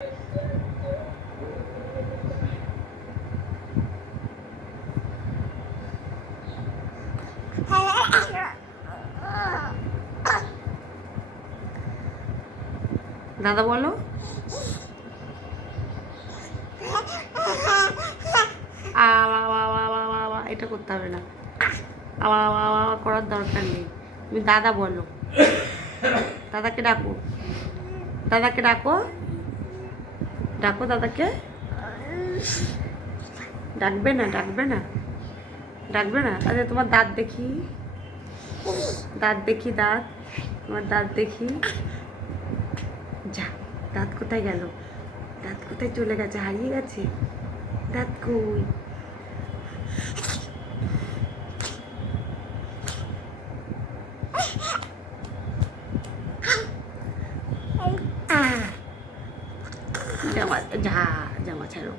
দাদা বলো। এটা করতে হবে না, করার দরকার নেই। তুমি দাদা বলো, দাদাকে ডাকো, দাদাকে ডাকো, ডাকো দাদাকে। ডাকবে না, ডাকবে না, ডাকবে না। আচ্ছা তোমার দাঁত দেখি, দাঁত দেখি, দাঁত, তোমার দাঁত দেখি। যা, দাঁত কোথায় গেল? দাঁত কোথায় চলে গেছে? হারিয়ে গেছে দাঁত? কই? জামা, জামা ছাড়ো।